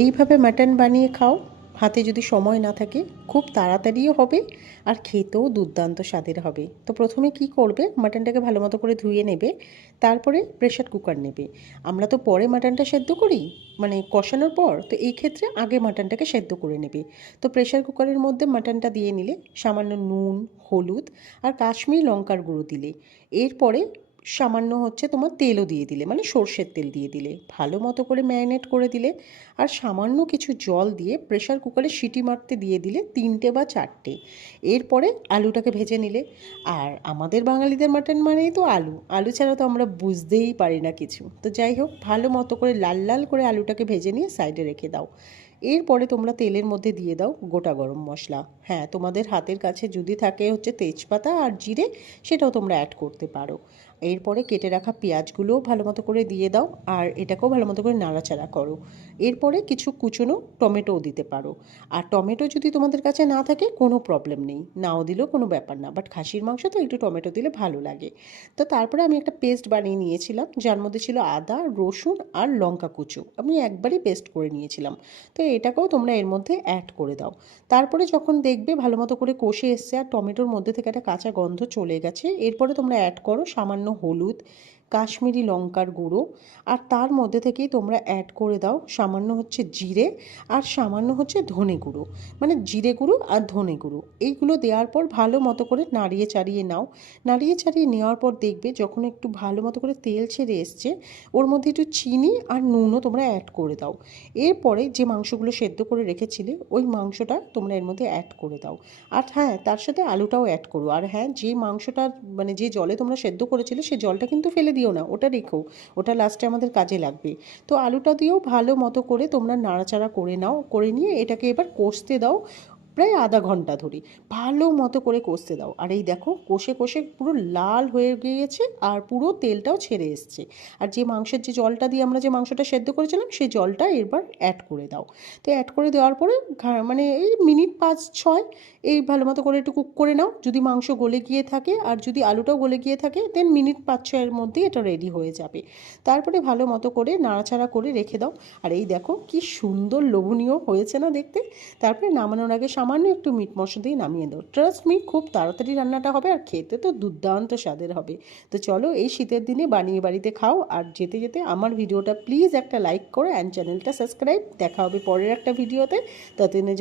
এইভাবে মাটন বানিয়ে খাও, হাতে যদি সময় না থাকে খুব তাড়াতাড়িও হবে আর খেতেও দুর্দান্ত স্বাদের হবে। তো প্রথমে কি করবে, মাটনটাকে ভালো মতো করে ধুয়ে নেবে, তারপরে প্রেশার কুকার নেবে। আমরা তো পরে মাটনটা সেদ্ধ করি, মানে কষানোর পর, তো এই ক্ষেত্রে আগে মাটনটাকে সেদ্ধ করে নেবে। তো প্রেশার কুকারের মধ্যে মাটনটা দিয়ে নিলে, সামান্য নুন, হলুদ আর কাশ্মীরি লঙ্কার গুঁড়ো দিলে, এরপরে সামান্য তোমার তেলও দিয়ে দিলে, মানে সর্ষের তেল দিয়ে দিলে, ভালো মতো করে ম্যারিনেট করে দিলে, আর সামান্য কিছু জল দিয়ে প্রেশার কুকারে সিটি মারতে দিয়ে দিলে 3টে বা 4টে। এরপরে আলুটাকে ভেজে নিলে। আর আমাদের বাঙালিদের মাটন মানেই তো আলু, আলু ছাড়া তো আমরা বুঝতেই পারি না কিছু। তো যাই হোক, ভালো মতো করে লাল লাল করে আলুটাকে ভেজে নিয়ে সাইডে রেখে দাও। এরপরে তোমরা তেলের মধ্যে দিয়ে দাও গোটা গরম মশলা। হ্যাঁ, তোমাদের হাতের কাছে যদি থাকে তেজপাতা আর জিরে, সেটাও তোমরা অ্যাড করতে পারো। এরপরে কেটে রাখা পেঁয়াজগুলোও ভালো মতো করে দিয়ে দাও, আর এটাকেও ভালো মতো করে নাড়াচাড়া করো। এরপরে কিছু কুচনো টমেটোও দিতে পারো। আর টমেটো যদি তোমাদের কাছে না থাকে কোনো প্রবলেম নেই, নাও দিলেও কোনো ব্যাপার না, বাট খাসির মাংস তো একটু টমেটো দিলে ভালো লাগে। তো তারপরে আমি একটা পেস্ট বানিয়ে নিয়েছিলাম, যার মধ্যে ছিল আদা, রসুন আর লঙ্কা কুচো, আমি একবারই পেস্ট করে নিয়েছিলাম। তো এটাকেও তোমরা এর মধ্যে অ্যাড করে দাও। তারপরে যখন দেখবে ভালো মতো করে কষে এসছে আর টমেটোর মধ্যে থেকে একটা কাঁচা গন্ধ চলে গেছে, এরপরে তোমরা অ্যাড করো সামান্য হলুদ, কাশ্মীরি লঙ্কার গুঁড়ো, আর তার মধ্যে থেকেই তোমরা অ্যাড করে দাও সামান্য জিরে, আর সামান্য ধনে গুঁড়ো, মানে জিরে গুঁড়ো আর ধনে গুঁড়ো। এইগুলো দেওয়ার পর ভালো মতো করে নাড়িয়ে চাড়িয়ে নাও। নাড়িয়ে চাড়িয়ে নেওয়ার পর দেখবে যখন একটু ভালো মতো করে তেল ছেড়ে এসছে, ওর মধ্যে একটু চিনি আর নুনও তোমরা অ্যাড করে দাও। এরপরে যে মাংসগুলো সেদ্ধ করে রেখেছিলে, ওই মাংসটা তোমরা এর মধ্যে অ্যাড করে দাও। আর হ্যাঁ, তার সাথে আলুটাও অ্যাড করো। আর হ্যাঁ, যে মাংসটা মানে যে জলে তোমরা সেদ্ধ করেছিলে, সেই জলটা কিন্তু ফেলে দিও না, ওটা রেখো, ওটা লাস্টে আমাদের কাজে লাগবে। তো আলুটা দিয়েও ভালো মতো করে তোমরা নাড়াচাড়া করে নাও, করে নিয়ে এটাকে এবার কষতে দাও প্রায় আধা ঘন্টা ধরে। ভালো মতো করে কষতে দাও। আর এই দেখো, কষে কষে পুরো লাল হয়ে গিয়েছে আর পুরো তেলটাও ছেড়ে এসছে। আর যে মাংসের যে জলটা দিয়ে আমরা যে মাংসটা সেদ্ধ করেছিলাম, সেই জলটা এবার অ্যাড করে দাও। তো অ্যাড করে দেওয়ার পরে মানে এই মিনিট 5-6 এই ভালো মতো করে একটু কুক করে নাও। যদি মাংস গলে গিয়ে থাকে আর যদি আলুটাও গলে গিয়ে থাকে, দেন মিনিট 5-6 এর মধ্যেই এটা রেডি হয়ে যাবে। তারপরে ভালো মতো করে নাড়াচাড়া করে রেখে দাও। আর এই দেখো কি সুন্দর লোভনীয় হয়েছে না দেখতে। তারপরে নামানোর আগে সামান্য একটু মিট মশলা দিয়ে নামিয়ে দাও। ট্রাস্ট মি, খুব তাড়াতাড়ি রান্নাটা হবে আর খেতে তো দুর্দান্ত স্বাদের হবে। তো চলো, এই শীতের দিনে বানিয়ে বাড়িতে খাও। আর যেতে যেতে আমার ভিডিওটা প্লিজ একটা লাইক করো অ্যান্ড চ্যানেলটা সাবস্ক্রাইব। দেখা হবে পরের একটা ভিডিওতে। ততদিনের জন্য